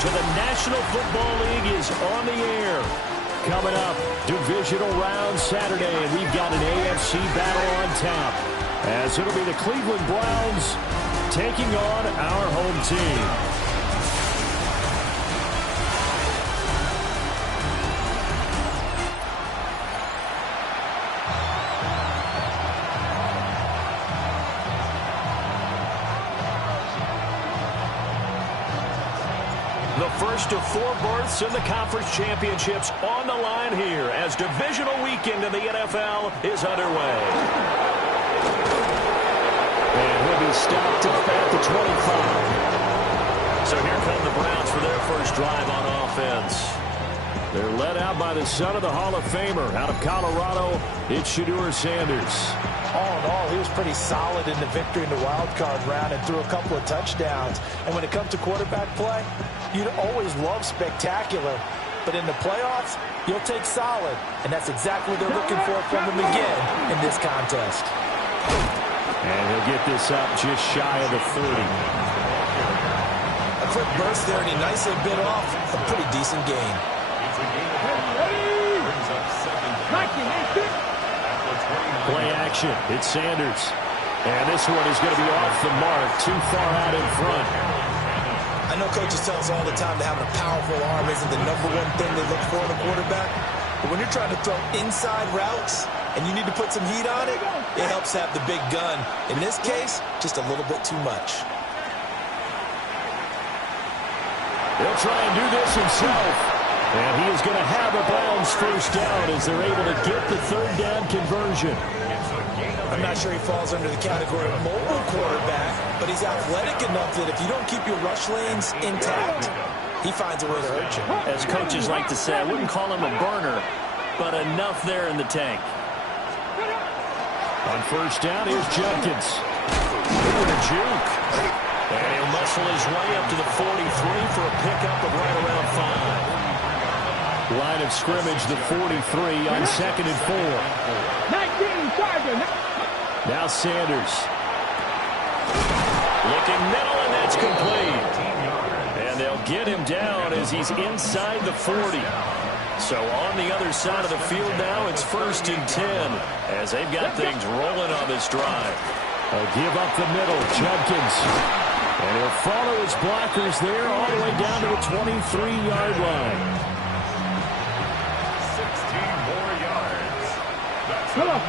coverage of the National Football League is on the air. Coming up, Divisional round Saturday, and we've got an AFC battle on tap, as it'll be the Cleveland Browns taking on our home team. The first of 4 berths in the conference championships on the line here as divisional weekend in the NFL is underway. And he'll be stopped at the 25. So here come the Browns for their first drive on offense. They're led out by the son of the Hall of Famer out of Colorado. It's Shedeur Sanders. All in all, he was pretty solid in the victory in the wild card round and threw a couple of touchdowns. And when it comes to quarterback play, you'd always love spectacular. But in the playoffs, you'll take solid. And that's exactly what they're looking for from him again in this contest. And he'll get this up just shy of the 30. A quick burst there, and he nicely bit off a pretty decent gain. Play action. It's Sanders. And this one is going to be off the mark, too far out in front. I know coaches tell us all the time that having a powerful arm isn't the #1 thing they look for in a quarterback. But when you're trying to throw inside routes and you need to put some heat on it, it helps have the big gun. In this case, just a little bit too much. He'll try and do this himself. And he is going to have a Browns first down as they're able to get the 3rd down conversion. I'm not sure he falls under the category of mobile quarterback, but he's athletic enough that if you don't keep your rush lanes intact, he finds a way to hurt you. As coaches like to say, I wouldn't call him a burner, but enough there in the tank. On first down, here's Judkins. With a juke. And he'll muscle his way up to the 43 for a pickup of right around 5. Line of scrimmage, the 43 on 2nd and 4. 19 Chargers. Now Sanders. Looking middle, and that's complete. And they'll get him down as he's inside the 40. So on the other side of the field now, it's 1st and 10 as they've got things rolling on this drive. A give up the middle, Judkins. And he'll follow his blockers there all the way down to the 23-yard line. Come on.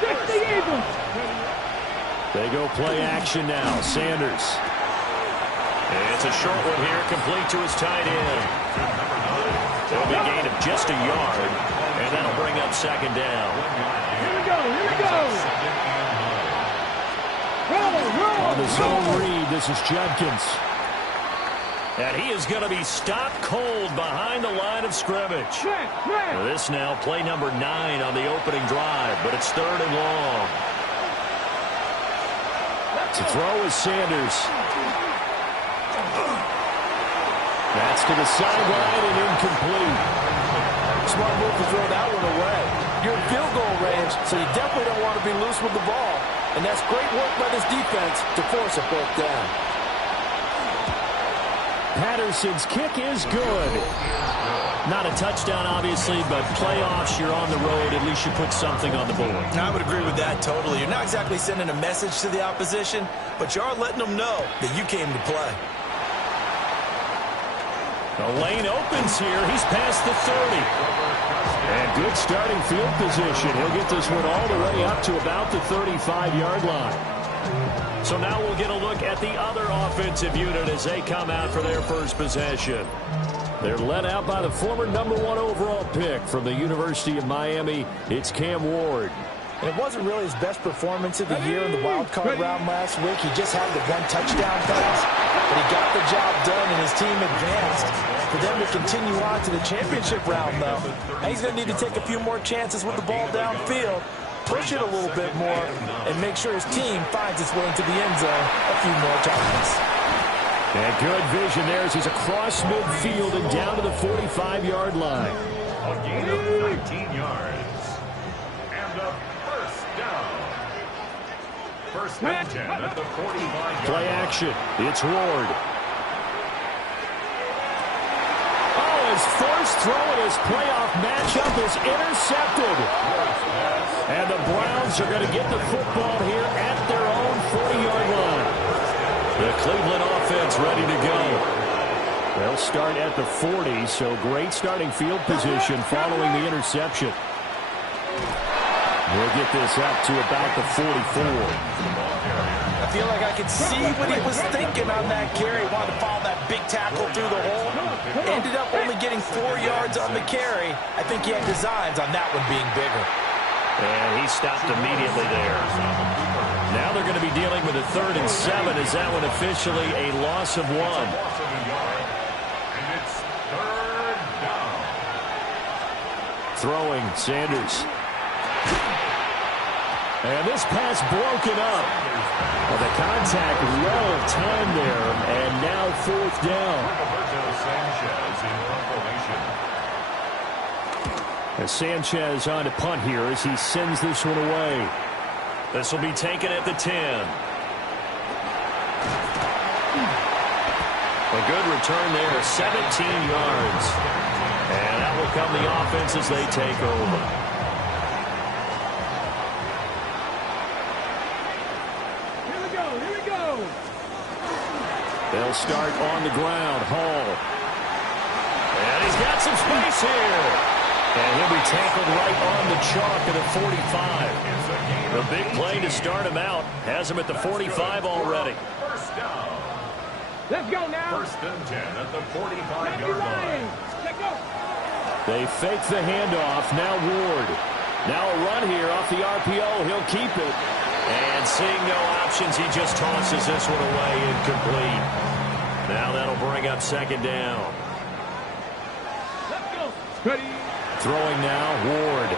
60 Eagles. They go play action now. Sanders. And it's a short one here, complete to his tight end. It'll be a gain of just a yard, and that'll bring up 2nd down. Here we go. Roll. On the zone read, this is Judkins. And he is going to be stopped cold behind the line of scrimmage. This now play number 9 on the opening drive, but it's 3rd and long. To throw is Sanders. That's to the sideline and incomplete. Smart move to throw that one away. You're in field goal range, so you definitely don't want to be loose with the ball. And that's great work by this defense to force a 4th down. Patterson's kick is good. Not a touchdown, obviously, but playoffs, you're on the road. At least you put something on the board. I would agree with that totally. You're not exactly sending a message to the opposition, but you are letting them know that you came to play. The lane opens here. He's past the 30. And good starting field position. He'll get this one all the way up to about the 35-yard line. So now we'll get a look at the other offensive unit as they come out for their first possession. They're led out by the former #1 overall pick from the University of Miami. It's Cam Ward. And it wasn't really his best performance of the year in the wild card round last week. He just had the 1 touchdown pass, but he got the job done and his team advanced. For them to continue on to the championship round, though, he's going to need to take a few more chances with the ball downfield, push it a little bit more, and make sure his team finds its way into the end zone a few more times. And good vision there as he's across midfield and down to the 45-yard line. A gain of 19 yards. And a first down. First and 10 at the 45. Play action. It's Ward. his first throw in his playoff matchup is intercepted. And the Browns are going to get the football here at their own 40-yard line. The Cleveland offense ready to go. They'll start at the 40, so great starting field position following the interception. We'll get this up to about the 44. I feel like I could see what he was thinking on that carry. Wanted to follow that big tackle through the hole. Ended up only getting 4 yards on the carry. I think he had designs on that one being bigger. And he stopped immediately there. Now they're going to be dealing with a 3rd and 7. Is that one officially a loss of 1? And it's 3rd down. Throwing, Sanders. And this pass broken up. Well, the contact well timed there, and now 4th down. As Sanchez on to punt here as he sends this one away. This will be taken at the 10. A good return there, 17 yards. And that will come the offense as they take over. They'll start on the ground. Hall. And he's got some space here. And he'll be tackled right on the chalk at the 45. The big play to start him out. Has him at the 45 already. First down. Let's go now. 1st and 10 at the 45-yard line. Let's go. They fake the handoff. Now Ward. Now a run here off the RPO. He'll keep it. And seeing no options, he just tosses this one away, incomplete. Now that'll bring up 2nd down. Let's go. Ready. Throwing now, Ward.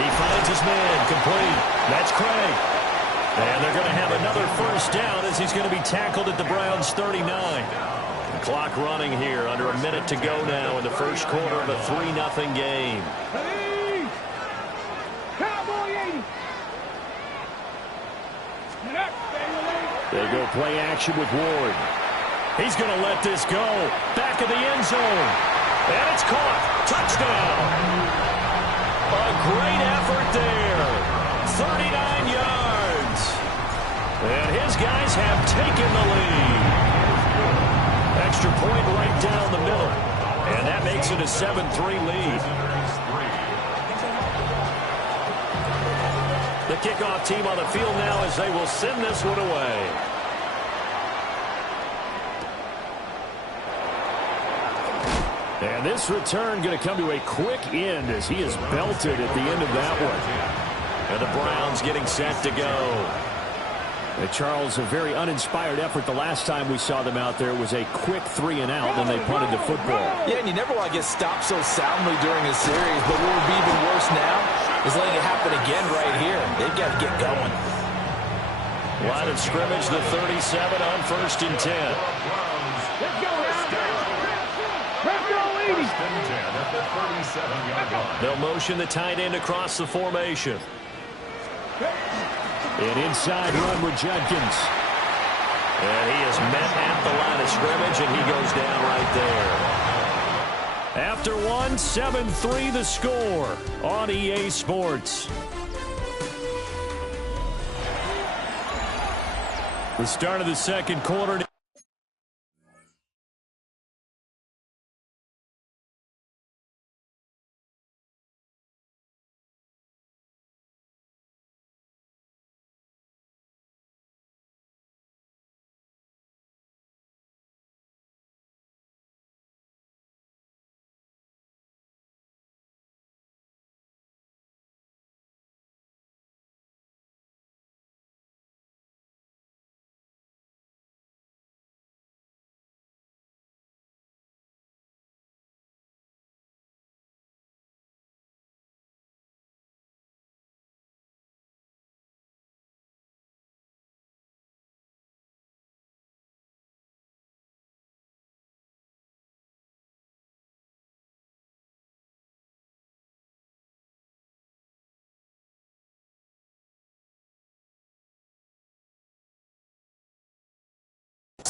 He finds his man, complete. That's Craig. And they're going to have another 1st down as he's going to be tackled at the Browns' 39. The clock running here, under a minute to go now in the first quarter of a 3-0 game. Ready. Cowboy 80. Get up, baby. They go play action with Ward. He's going to let this go. Back of the end zone. And it's caught. Touchdown. A great effort there. 39 yards. And his guys have taken the lead. Extra point right down the middle. And that makes it a 7-3 lead. The kickoff team on the field now as they will send this one away. And this return going to come to a quick end as he is belted at the end of that one. And the Browns getting set to go. Charles, a very uninspired effort the last time we saw them out there. Was a quick 3 and out, and they punted the football. Yeah, and you never want to get stopped so soundly during a series, but what would be even worse now is letting it happen again right here. They've got to get going. Line of scrimmage, the 37 on 1st and 10. Let's go now. Let's go 80. 1st and 10 at the 37-yard line. They'll motion the tight end across the formation. An inside run with Judkins. And he is met at the line of scrimmage, and he goes down right there. After one, 7-3 the score on EA Sports. The start of the second quarter.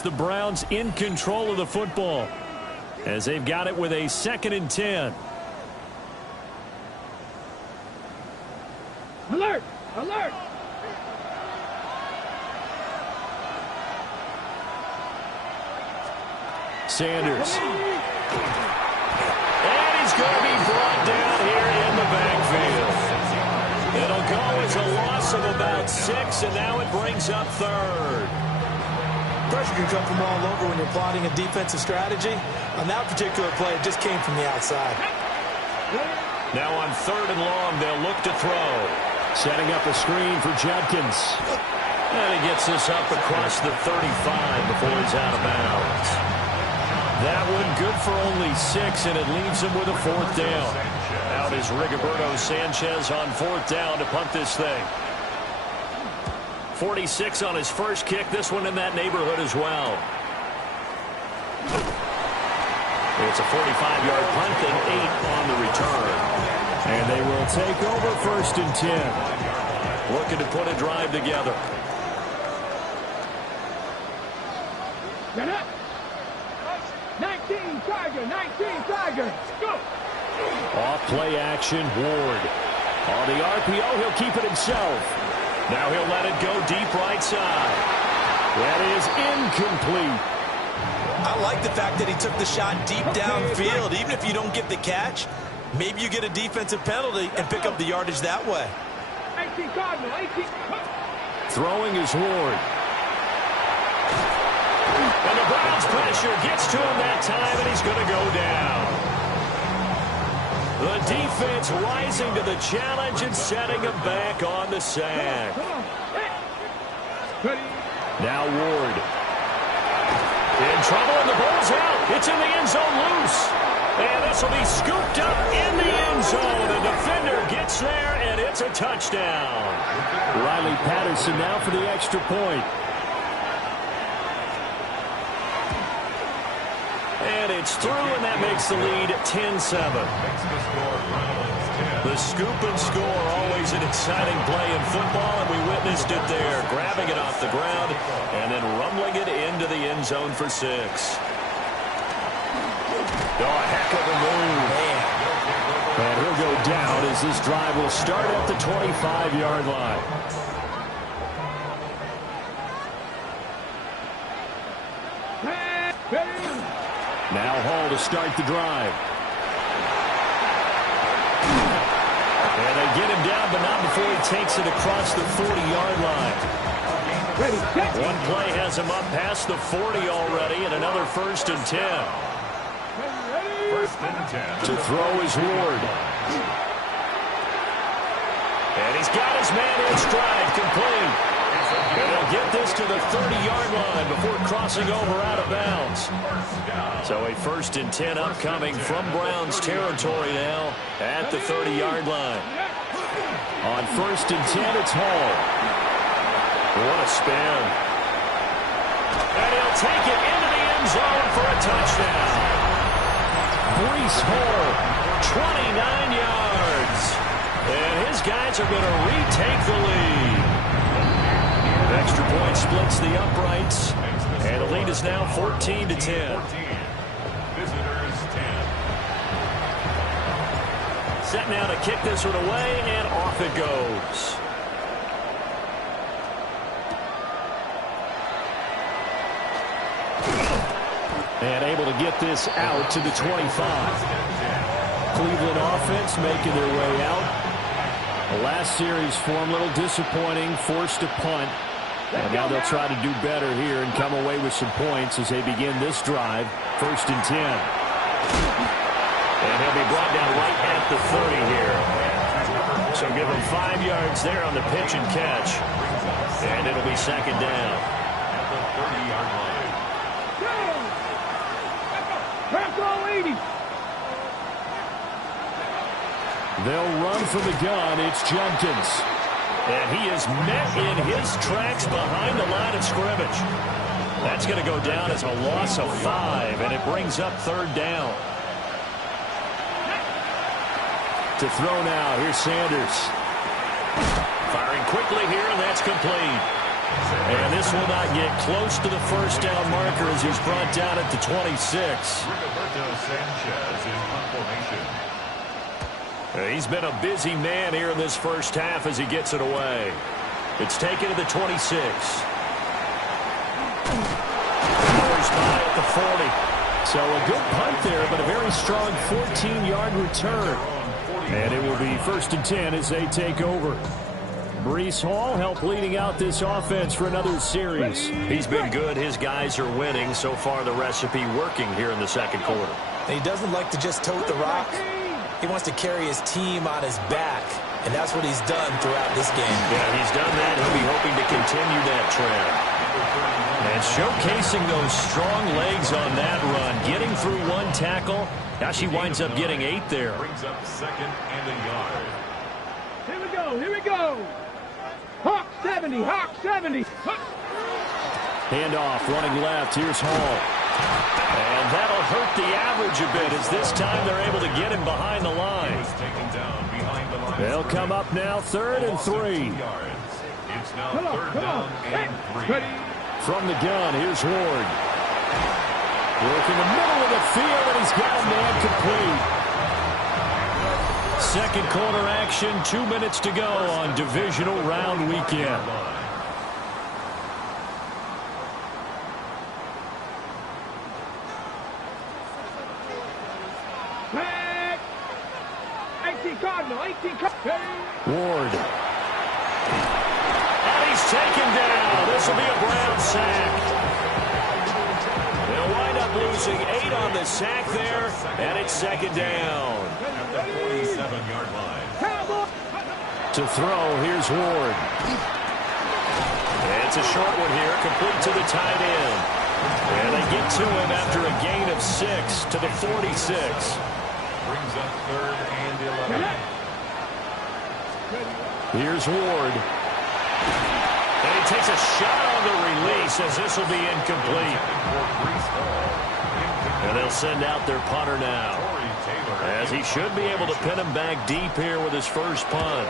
The Browns in control of the football. as they've got it with a 2nd and 10. Alert! Alert! Sanders. And he's going to be brought down here in the backfield. It'll go as a loss of about 6, and now it brings up 3rd. Pressure can come from all over when you're plotting a defensive strategy. On that particular play, it just came from the outside. Now on 3rd and long, they'll look to throw. Setting up a screen for Judkins. And he gets this up across the 35 before he's out of bounds. That one good for only 6, and it leaves him with a 4th down. Out is Rigoberto Sanchez on 4th down to punt this thing. 46 on his first kick. This one in that neighborhood as well. It's a 45-yard punt and 8 on the return. And they will take over 1st and 10. Looking to put a drive together. Get up! 19 Tiger, 19 Tiger. Go! Off play action, Ward. On the RPO, he'll keep it himself. Now he'll let it go deep right side. That is incomplete. I like the fact that he took the shot deep downfield. Even if you don't get the catch, maybe you get a defensive penalty and pick up the yardage that way. 18 Cardinal, 18. Throwing is Ward. And the Browns pressure gets to him that time, and he's going to go down. The defense rising to the challenge and setting him back on the sack. Now Ward. In trouble, and the ball's out. It's in the end zone loose. And this will be scooped up in the end zone. The defender gets there, and it's a touchdown. Riley Patterson now for the extra point. And it's through, and that makes the lead 10-7. The scoop and score, always an exciting play in football, and we witnessed it there. Grabbing it off the ground and then rumbling it into the end zone for 6. Oh, a heck of a move. And he'll go down as this drive will start at the 25-yard line. Now Hall to start the drive. And they get him down, but not before he takes it across the 40-yard line. One play has him up past the 40 already, and another 1st and 10. 1st and 10. To throw is Ward. And he's got his man in stride, complete. And he'll get this to the 30-yard line before crossing over out of bounds. So a 1st and 10 upcoming from Browns territory now at the 30-yard line. On 1st and 10, it's Hall. What a spin. And he'll take it into the end zone for a touchdown. Breece Hall, 29 yards. And his guys are going to retake the lead. Extra point splits the uprights, and the lead is now 14-10. Visitors 10. Set now to kick this one away, and off it goes. And able to get this out to the 25. Cleveland offense making their way out. The last series for them a little disappointing, forced to punt. And now they'll try to do better here and come away with some points as they begin this drive. 1st and 10. And he'll be brought down right at the 30 here. So give him 5 yards there on the pitch and catch. And it'll be 2nd down. At the 30-yard line. Rambo 80. They'll run from the gun. It's Judkins. And he is met in his tracks behind the line of scrimmage. That's going to go down as a loss of 5, and it brings up 3rd down. To throw now, here's Sanders. Firing quickly here, and that's complete. And this will not get close to the first down marker as he's brought down at the 26. He's been a busy man here in this first half as he gets it away. It's taken to the 26. Powers by at the 40. So a good punt there, but a very strong 14-yard return. And it will be 1st and 10 as they take over. Breece Hall helped leading out this offense for another series. He's been good. His guys are winning. So far, the recipe working here in the second quarter. And he doesn't like to just tote the rock. He wants to carry his team on his back, and that's what he's done throughout this game. Yeah, he's done that. He'll be hoping to continue that trend. And showcasing those strong legs on that run, getting through one tackle. Now she winds up getting 8 there. Brings up 2nd and a yard. Here we go, here we go. Hawk 70, Hawk 70. Handoff, running left. Here's Hall. And that'll hurt the average a bit as this time they're able to get him behind the line. They'll come up now 3rd and 3. It's now 3rd down and 3. From the gun, here's Ward. Working the middle of the field, and he's got a man complete. Second quarter action, 2 minutes to go on divisional round weekend. Back. 18 Cardinal, 18 Cardinal. Ward. And he's taken down. This will be a Brown sack. They'll wind up losing 8 on the sack there, and it's 2nd down. At the 47-yard line. To throw, here's Ward. It's a short one here, complete to the tight end. And they get to him after a gain of 6 to the 46. Brings up 3rd and 11. Here's Ward. And he takes a shot on the release as this will be incomplete. And they'll send out their punter now, as he should be able to pin him back deep here with his first punt.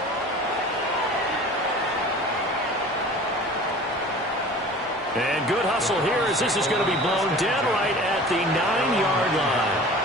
And good hustle here as this is going to be blown dead right at the 9-yard line.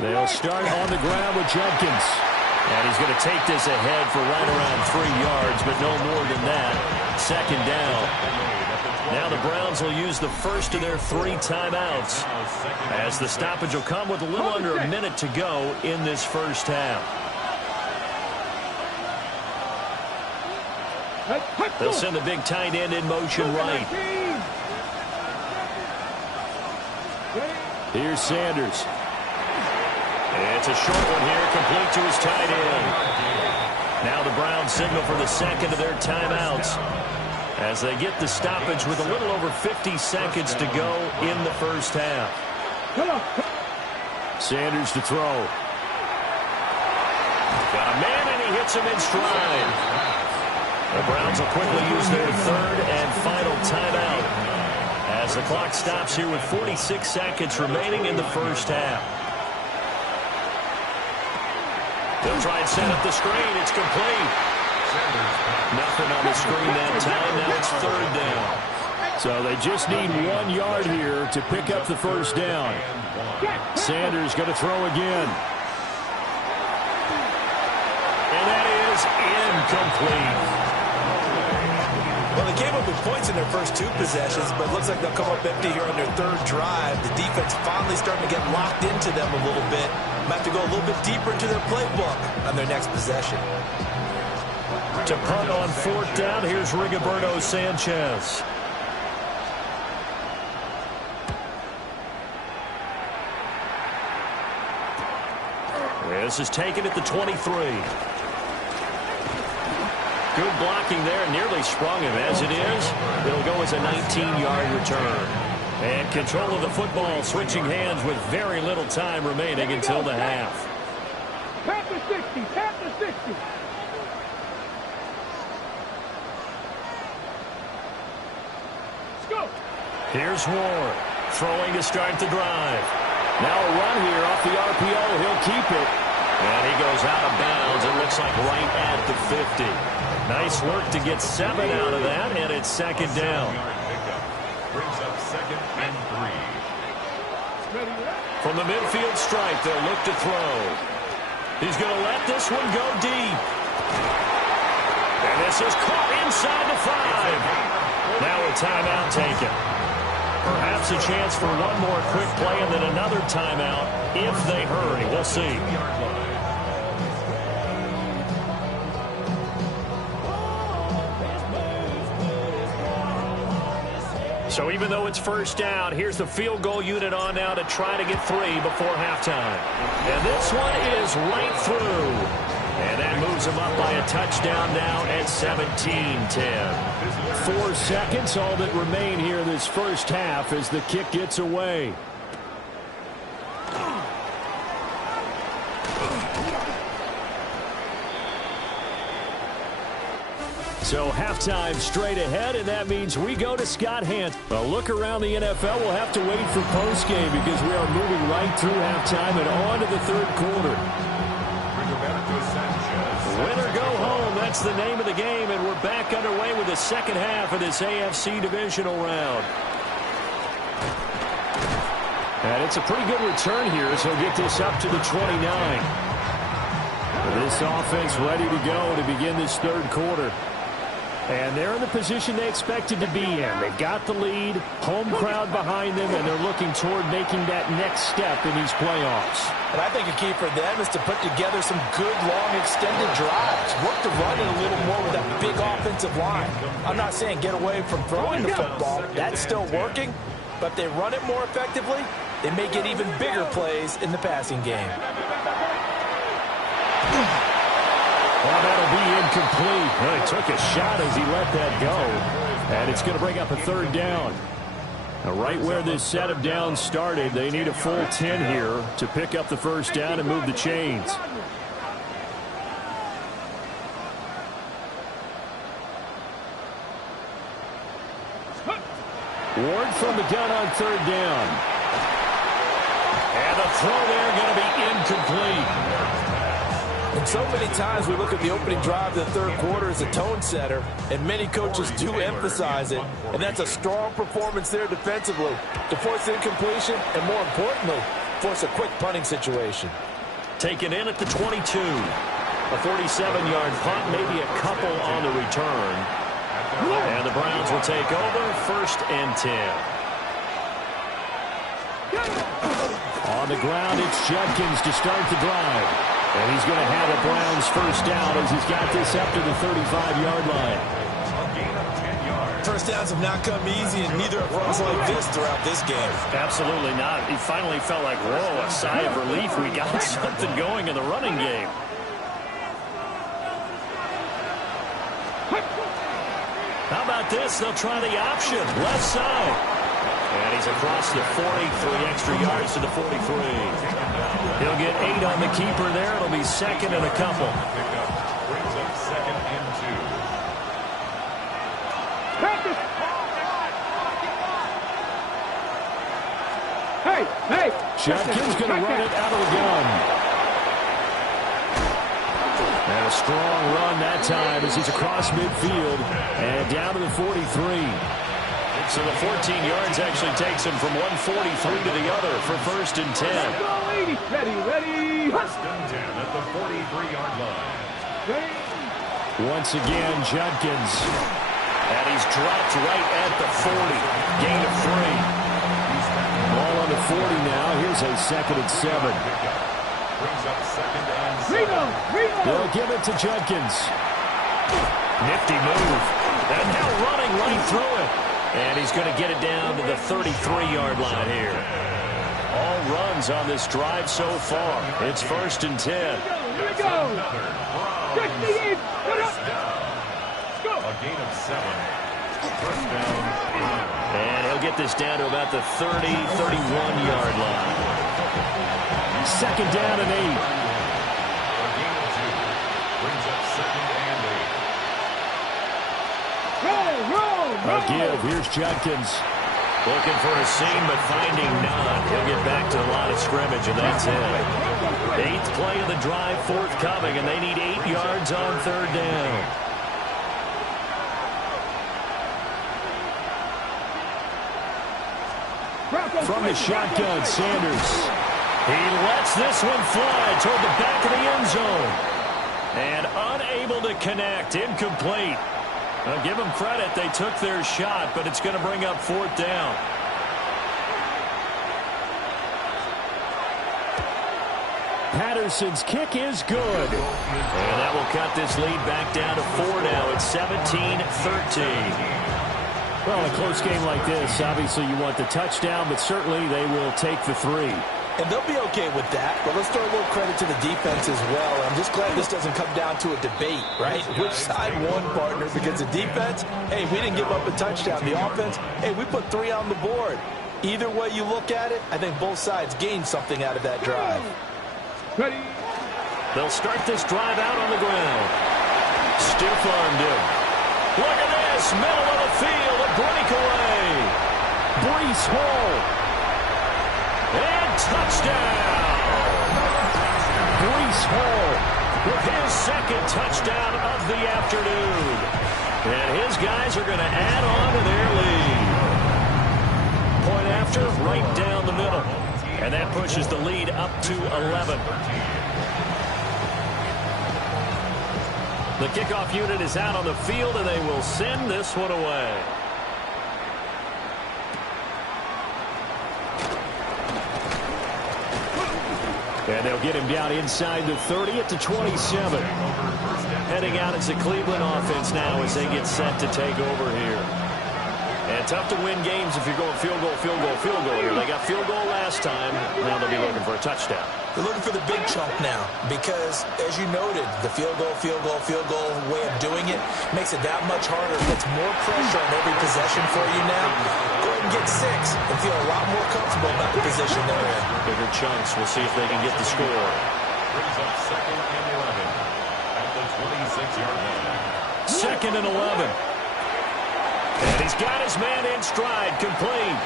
They'll start on the ground with Jenkins. And he's going to take this ahead for right around 3 yards, but no more than that. Second down. Now the Browns will use the first of their 3 timeouts, as the stoppage will come with a little under a minute to go in this first half. They'll send the big tight end in motion right. Here's Sanders. It's a short one here, complete to his tight end. Now the Browns signal for the second of their timeouts as they get the stoppage with a little over 50 seconds to go in the first half. Sanders to throw. Got a man, and he hits him in stride. The Browns will quickly use their third and final timeout as the clock stops here with 46 seconds remaining in the first half. They'll try and set up the screen. It's complete. Nothing on the screen that time. Now it's third down. So they just need 1 yard here to pick up the first down. Sanders going to throw again. And that is incomplete. Well, they came up with points in their first 2 possessions, but it looks like they'll come up empty here on their third drive. The defense finally starting to get locked into them a little bit. Might have to go a little bit deeper into their playbook on their next possession. To punt on fourth down, here's Rigoberto Sanchez. This is taken at the 23. Good blocking there, nearly sprung him. As it is, it'll go as a 19-yard return. And control of the football, switching hands with very little time remaining until the half. Tap the 60, tap the 60. Let's go. Here's Ward, throwing to start the drive. Now a run here off the RPO. He'll keep it. And he goes out of bounds. It looks like right at the 50. Nice work to get 7 out of that, and it's second down. Brings up second and 3. From the midfield stripe, they'll look to throw. He's going to let this one go deep. And this is caught inside the 5. Now a timeout taken. Perhaps a chance for one more quick play and then another timeout if they hurry. We'll see. So even though it's first down, here's the field goal unit on now to try to get 3 before halftime. And this one is right through. And that moves them up by a touchdown now at 17-10. 4 seconds, all that remain here this first half as the kick gets away. So halftime straight ahead, and that means we go to Scott Hans. A look around the NFL, we'll have to wait for postgame because we are moving right through halftime and on to the third quarter. Win or go home, that's the name of the game, and we're back underway with the second half of this AFC Divisional round. And it's a pretty good return here, so he'll get this up to the 29. This offense ready to go to begin this third quarter. And they're in the position they expected to be in. They've got the lead, home crowd behind them, and they're looking toward making that next step in these playoffs. And I think a key for them is to put together some good, long, extended drives. Work to run it a little more with that big offensive line. I'm not saying get away from throwing the football. That's still working. But if they run it more effectively, they may get even bigger plays in the passing game. Well, that'll be incomplete. Well, he took a shot as he let that go. And it's going to bring up a third down. Now, right where this set of downs started, they need a full 10 here to pick up the first down and move the chains. Ward from the gun on third down. And the throw there going to be incomplete. And so many times we look at the opening drive of the third quarter as a tone setter, and many coaches do emphasize it, and that's a strong performance there defensively to force incompletion and, more importantly, force a quick punting situation. Taken in at the 22. A 47-yard punt, maybe a couple on the return. And the Browns will take over, 1st and 10. On the ground, it's Judkins to start the drive. And he's going to have a Browns first down as he's got this up to the 35-yard line. First downs have not come easy, and neither have runs like this throughout this game. Absolutely not. He finally felt like, whoa, a sigh of relief. We got something going in the running game. How about this? They'll try the option. Left side. And he's across the 40, 3 extra yards to the 43. He'll get 8 on the keeper there. It'll be 2nd and a couple. Brings up 2nd and 2. Hey! Judkins going to run it out of the gun. And a strong run that time as he's across midfield and down to the 43. So the 14 yards actually takes him from 143 to the other for 1st and 10. Ready. 1st and 10 at the 43-yard line. Once again, Judkins. And he's dropped right at the 40. Gain of 3. Ball on the 40 now. Here's a 2nd and 7. Brings up 2nd and 7. They'll give it to Judkins. Nifty move. And now running right through it. And he's going to get it down to the 33-yard line here. All runs on this drive so far. It's 1st and 10. Here we go. First down. A gain of 7. First down. And he'll get this down to about the 30, 31-yard line. 2nd down and 8. A gain of 2. Brings up 2nd and 8. Roll. A give. Here's Judkins. Looking for a seam, but finding none. He'll get back to the line of scrimmage, and that's it. 8th play of the drive forthcoming, and they need 8 yards on 3rd down. From the shotgun, Sanders. He lets this one fly toward the back of the end zone. And unable to connect. Incomplete. Now, give them credit. They took their shot, but it's going to bring up 4th down. Patterson's kick is good. And that will cut this lead back down to 4 now. It's 17-13. Well, in a close game like this, obviously you want the touchdown, but certainly they will take the 3. And they'll be okay with that, but let's throw a little credit to the defense as well. I'm just glad this doesn't come down to a debate, right? Which side won, partner? Because the defense, hey, we didn't give up a touchdown. The offense, hey, we put 3 on the board. Either way you look at it, I think both sides gained something out of that drive. Ready. They'll start this drive out on the ground. Stiff-armed him. Look at this, middle of the field, a breakaway. Breece Hall. And touchdown! Breece Hall with his 2nd touchdown of the afternoon. And his guys are going to add on to their lead. Point after, right down the middle. And that pushes the lead up to 11. The kickoff unit is out on the field, and they will send this one away. And they'll get him down inside the 30 at the 27. Heading out as the Cleveland offense now as they get set to take over here. And tough to win games if you're going field goal here. They got field goal last time. Now they'll be looking for a touchdown. They're looking for the big chunk now because, as you noted, the field goal way of doing it makes it that much harder. It puts more pressure on every possession for you now. Go ahead and get 6 and feel a lot more comfortable about the position they're in. Bigger chunks. We'll see if they can get the score. Brings up 2nd and 11 at the 26-yard line. 2nd and 11. And he's got his man in stride, complete.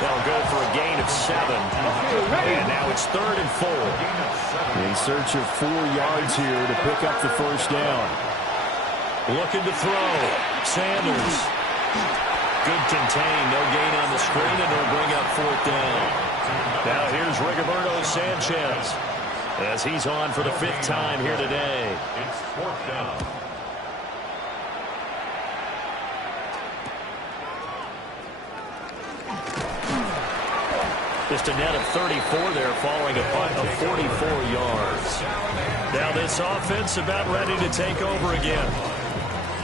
They'll go for a gain of 7. And now it's 3rd and 4. In search of 4 yards here to pick up the first 1st down. Looking to throw. Sanders. And he's got his man in stride, complete. They'll go for a gain of 7. And now it's 3rd and 4. In search of 4 yards here to pick up the first down. Looking to throw. Sanders. And he's got his man in stride, complete. They'll go for a gain of 7. And now it's 3rd and 4. Good contain. No gain on the screen, and it'll bring up fourth down. Now here's Rigoberto Sanchez as he's on for the 5th time here today. It's fourth down. Just a net of 34 there following a punt of 44 yards. Now this offense about ready to take over again.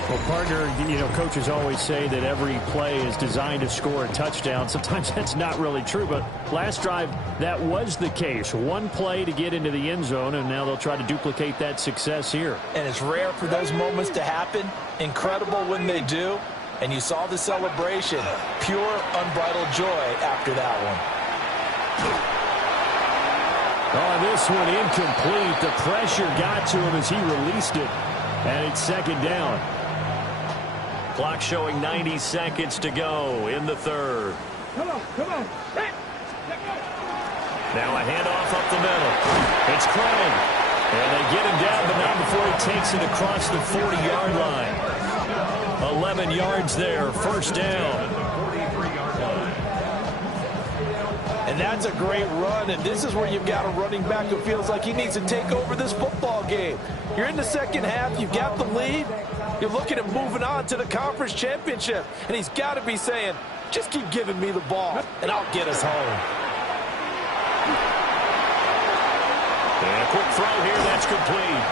Well, partner, coaches always say that every play is designed to score a touchdown. Sometimes that's not really true, but last drive, that was the case. One play to get into the end zone, and now they'll try to duplicate that success here. And it's rare for those moments to happen. Incredible when they do. And you saw the celebration. Pure, unbridled joy after that one. Oh, this one incomplete. The pressure got to him as he released it. And it's 2nd down. Clock showing 90 seconds to go in the 3rd. Come on. Now a handoff up the middle. It's Craig. And they get him down, but not before he takes it across the 40-yard line. 11 yards there, 1st down. And that's a great run, and this is where you've got a running back who feels like he needs to take over this football game. You're in the 2nd half, you've got the lead, you're looking at moving on to the conference championship, and he's got to be saying, just keep giving me the ball, and I'll get us home. And a quick throw here, that's complete.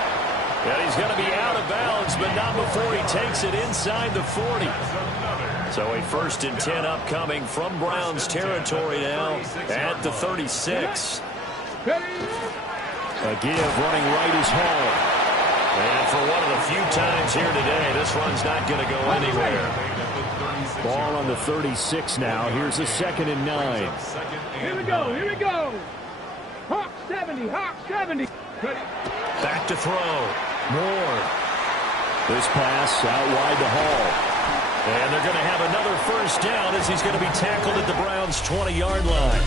And he's going to be out of bounds, but not before he takes it inside the 40. So a 1st and 10 upcoming from Browns territory now at the 36. A give running right is home. And for one of the few times here today, this run's not going to go anywhere. Ball on the 36 now. Here's a 2nd and 9. Here we go. Hawk 70. Back to throw. Moore. This pass out wide to Hall. And they're going to have another 1st down as he's going to be tackled at the Browns' 20-yard line.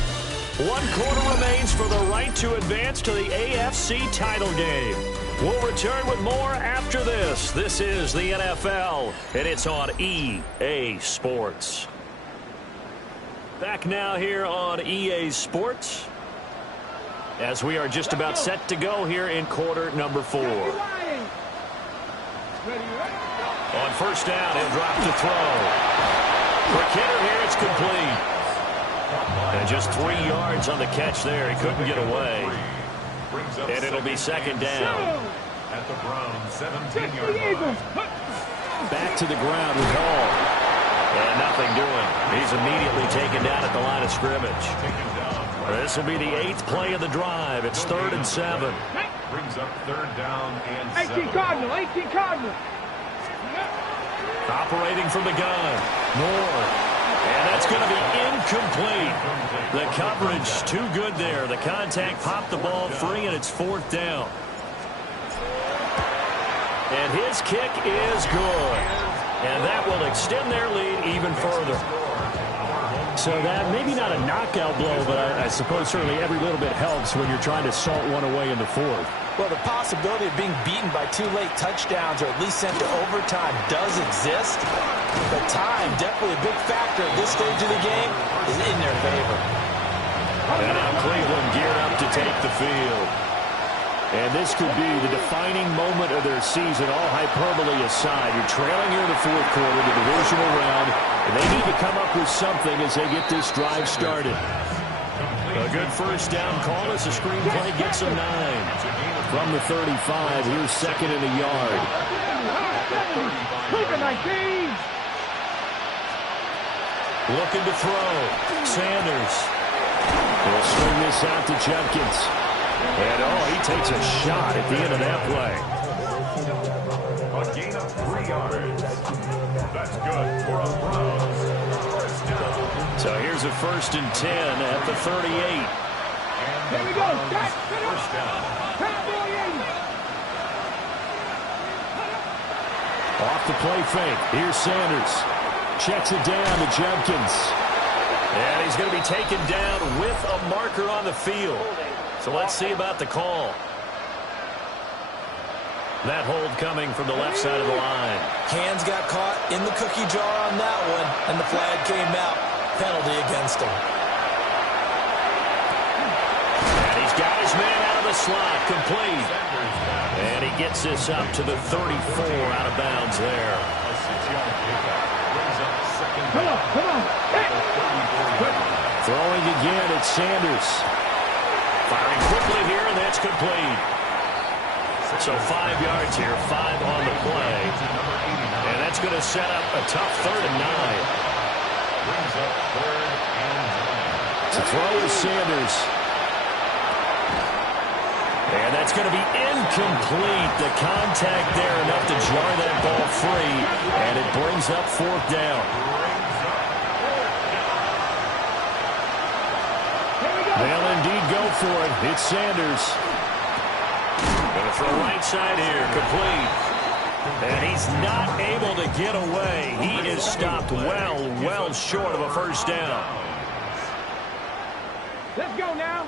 1 quarter remains for the right to advance to the AFC title game. We'll return with more after this. This is the NFL, and it's on EA Sports. Back now here on EA Sports as we are just about set to go here in quarter number 4. On 1st down, he'll drop to throw. For Kidder here, it's complete. And just 3 yards on the catch there. He couldn't get away. And it'll be 2nd down. At the Browns, 17-yard line. Back to the ground with Hall. And nothing doing. He's immediately taken down at the line of scrimmage. This will be the 8th play of the drive. It's 3rd and 7. Brings up 3rd down and 18 Cardinal. Operating from the gun. Moore. And that's going to be incomplete. The coverage too good there. The contact popped the ball free, and it's 4th down. And his kick is good. And that will extend their lead even further. So that maybe not a knockout blow, but I suppose certainly every little bit helps when you're trying to salt one away in the 4th. Well, the possibility of being beaten by 2 late touchdowns or at least sent to overtime does exist. But time, definitely a big factor at this stage of the game, is in their favor. And now Cleveland geared up to take the field. And this could be the defining moment of their season, all hyperbole aside. You're trailing here in the 4th quarter, the divisional round, and they need to come up with something as they get this drive started. A good 1st down call as the screenplay gets them 9. From the 35, here's 2nd and a yard. Looking to throw. Sanders. He'll swing this out to Judkins. And, he takes a shot at the end of that play. A gain of 3 yards. That's good for a Browns. 1st down. So here's a 1st and 10 at the 38. Here we go. 1st down. Off the play fake. Here's Sanders. Checks it down to Judkins. And he's going to be taken down with a marker on the field. So let's see about the call. That hold coming from the left side of the line. Hands got caught in the cookie jar on that one, and the flag came out. Penalty against him. And he's got his man out of the slot, complete. And he gets this up to the 34, out of bounds there. Come on. Hey. Throwing again, it's Sanders. Firing quickly here, and that's complete. So 5 yards here, 5 on the play. And that's going to set up a tough 3rd and 9. To throw is Sanders. And that's going to be incomplete. The contact there enough to jar that ball free. And it brings up 4th down. They'll indeed go for it. It's Sanders. Going to throw right side here, complete. And he's not able to get away. He is stopped well short of a 1st down. Let's go now.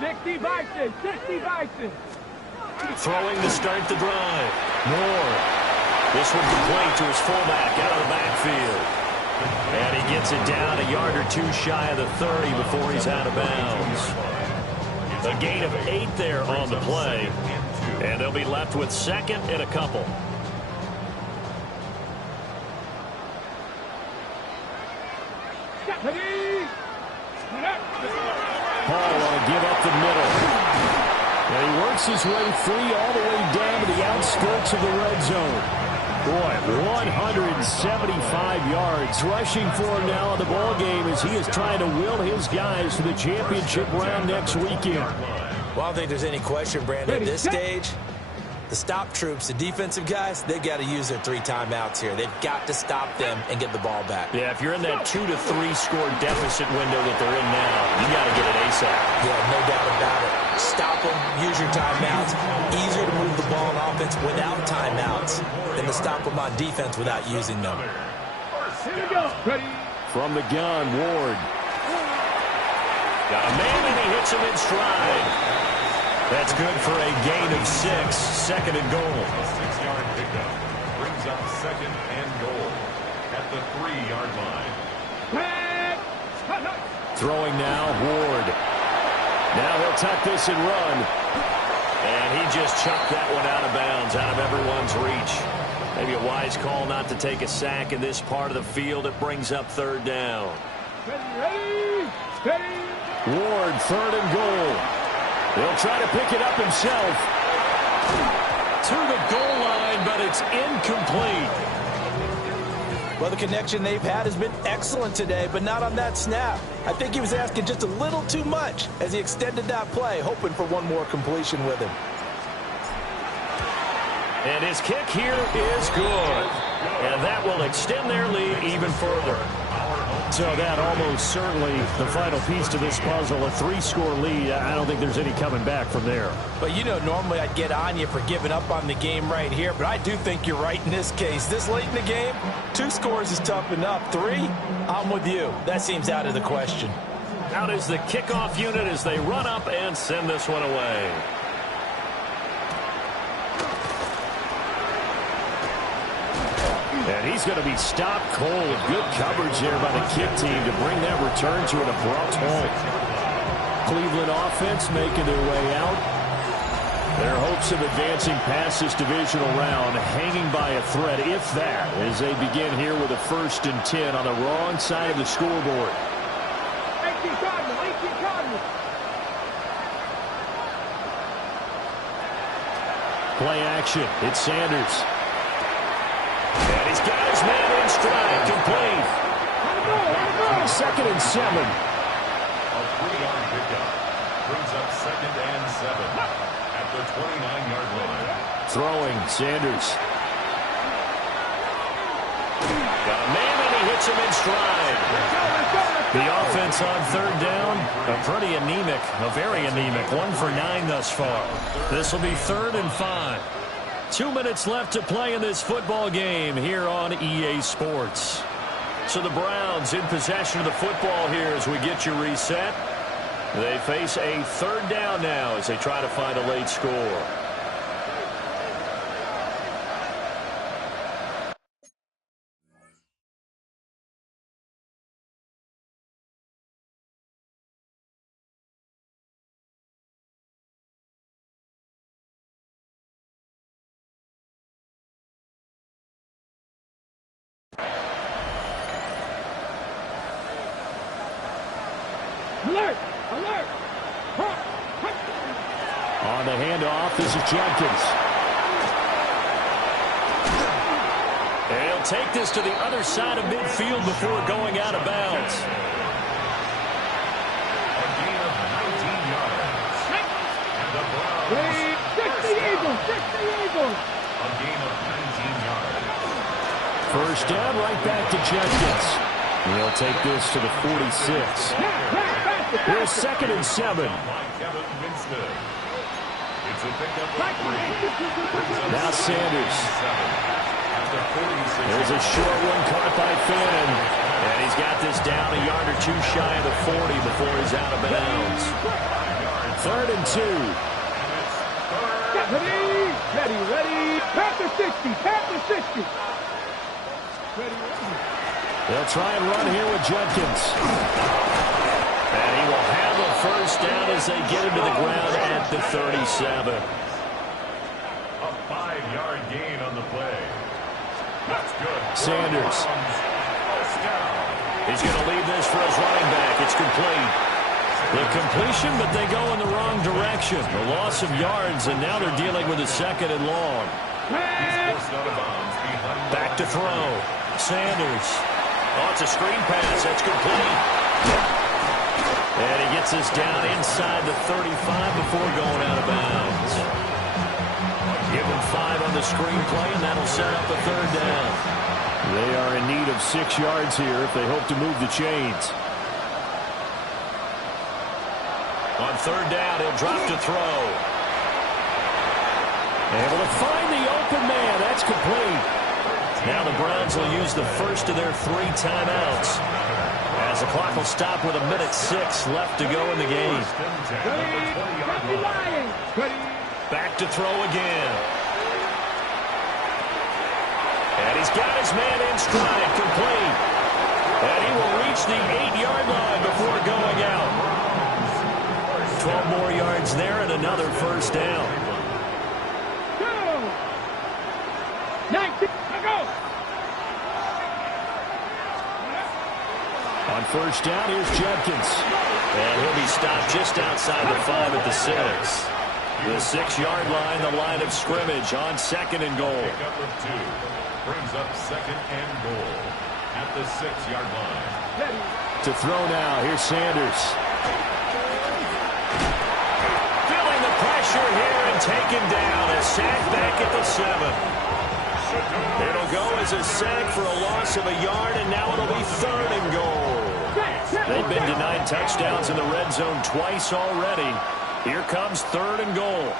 60 Bison. Throwing to start the drive. Moore. This one complete to his fullback out of the backfield. And he gets it down a yard or 2 shy of the 30 before he's out of bounds. A gain of 8 there on the play. And they'll be left with 2nd and a couple. Paul on a give up the middle. And he works his way free all the way down to the outskirts of the red zone. Boy, 175 yards rushing for him now in the ball game as he is trying to will his guys to the championship round next weekend. Well, I don't think there's any question, Brandon, at this stage. The stop troops, the defensive guys, they've got to use their 3 timeouts here. They've got to stop them and get the ball back. Yeah, if you're in that 2 to 3 score deficit window that they're in now, you got to get it ASAP. Yeah, no doubt about it. Stop them, use your timeouts. Easier to move the ball on offense without timeouts than to stop them on defense without using them. Here we go. Ready. From the gun, Ward. Got a man and he hits him in stride. That's good for a gain of 6, 2nd and goal. A 6-yard pickup brings up 2nd and goal at the 3-yard line. Throwing now, Ward. Now he'll tuck this and run. And he just chucked that one out of bounds, out of everyone's reach. Maybe a wise call not to take a sack in this part of the field. It brings up 3rd down. Ready. Steady. Ward, 3rd and goal. He'll try to pick it up himself. To the goal line, but it's incomplete. Well, the connection they've had has been excellent today, but not on that snap. I think he was asking just a little too much as he extended that play, hoping for one more completion with him. And his kick here is good. And that will extend their lead even further. So that almost certainly the final piece to this puzzle, a 3-score lead. I don't think there's any coming back from there. But, you know, normally I'd get on you for giving up on the game right here, but I do think you're right in this case. This late in the game, 2 scores is tough enough. 3, I'm with you. That seems out of the question. Out is the kickoff unit as they run up and send this one away. And he's going to be stopped cold. Good coverage there by the kick team to bring that return to an abrupt halt. Cleveland offense making their way out. Their hopes of advancing past this divisional round hanging by a thread, if that, as they begin here with a 1st and 10 on the wrong side of the scoreboard. 18 Cardinals. Play action. It's Sanders. And he's got his man in stride, complete. 2nd and 7. A 3-yard pickup brings up 2nd and 7 at the 29-yard line. Throwing, Sanders. Got a man and he hits him in stride. The offense on 3rd down, a pretty anemic, a very anemic. 1 for 9 thus far. This will be 3rd and 5. 2 minutes left to play in this football game here on EA Sports. So the Browns in possession of the football here as we get you reset. They face a 3rd down now as they try to find a late score. Alert! Alert! On the handoff, this is Jenkins. And he'll take this to the other side of midfield before going out of bounds. A gain of 19 yards. And the Browns. 60 Eagles! 60 Eagles! A gain of 19 yards. First down, right back to Jenkins. He'll take this to the 46. Here's 2nd and 7. Now Sanders. There's a short one caught by Fannin. And he's got this down a yard or two shy of the 40 before he's out of bounds. 3rd and 2. Ready. Panther 60. Panther 60. They'll try and run here with Jenkins. And he will have a first down as they get him to the ground at the 37. A 5-yard gain on the play. That's good. Sanders. He's going to leave this for his running back. It's complete. The completion, but they go in the wrong direction. The loss of yards, and now they're dealing with a 2nd and long. Back to throw. Sanders. Oh, it's a screen pass. That's complete. And he gets us down inside the 35 before going out of bounds. Give him 5 on the screen play, and that'll set up a 3rd down. They are in need of 6 yards here if they hope to move the chains. On 3rd down, he'll drop to throw. Able to find the open man. That's complete. Now the Browns will use the first of their 3 timeouts, as the clock will stop with 1:06 left to go in the game. Back to throw again. And he's got his man in stride, complete. And he will reach the 8-yard line before going out. 12 more yards there and another first down. 19, go! On first down, here's Jenkins. And he'll be stopped just outside the 5 at the 6. The 6-yard line, the line of scrimmage on 2nd and goal. Pickup of 2 brings up 2nd and goal at the 6-yard line. To throw now, here's Sanders. Feeling the pressure here and taken down. A sack back at the 7. It'll go as a sack for a loss of a yard, and now it'll be 3rd and goal. They've been denied touchdowns in the red zone twice already. Here comes 3rd and goal.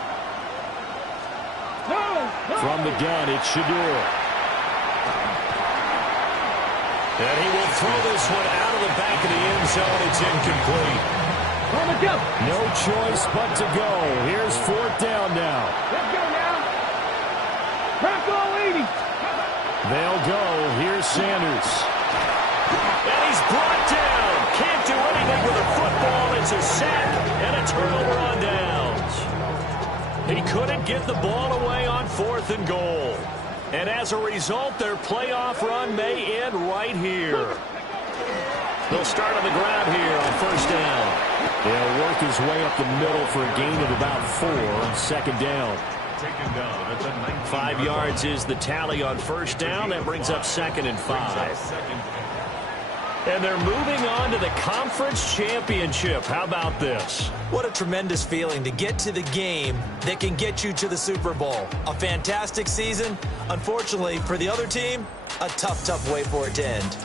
From the gun, it's Shadur. And he will throw this one out of the back of the end zone. It's incomplete. No choice but to go. Here's 4th down now. Let's go now. Bronco 80. They'll go. Here's Sanders. And he's brought down. Can't do anything with a football. It's a sack and a turnover on downs. He couldn't get the ball away on 4th and goal. And as a result, their playoff run may end right here. They'll start on the ground here on 1st down. He'll work his way up the middle for a gain of about 4 on 2nd down. Taken down at the 5 yards is the tally on 1st down. That brings up 2nd and 5. And they're moving on to the conference championship. How about this? What a tremendous feeling to get to the game that can get you to the Super Bowl. A fantastic season. Unfortunately, for the other team, a tough way for it to end.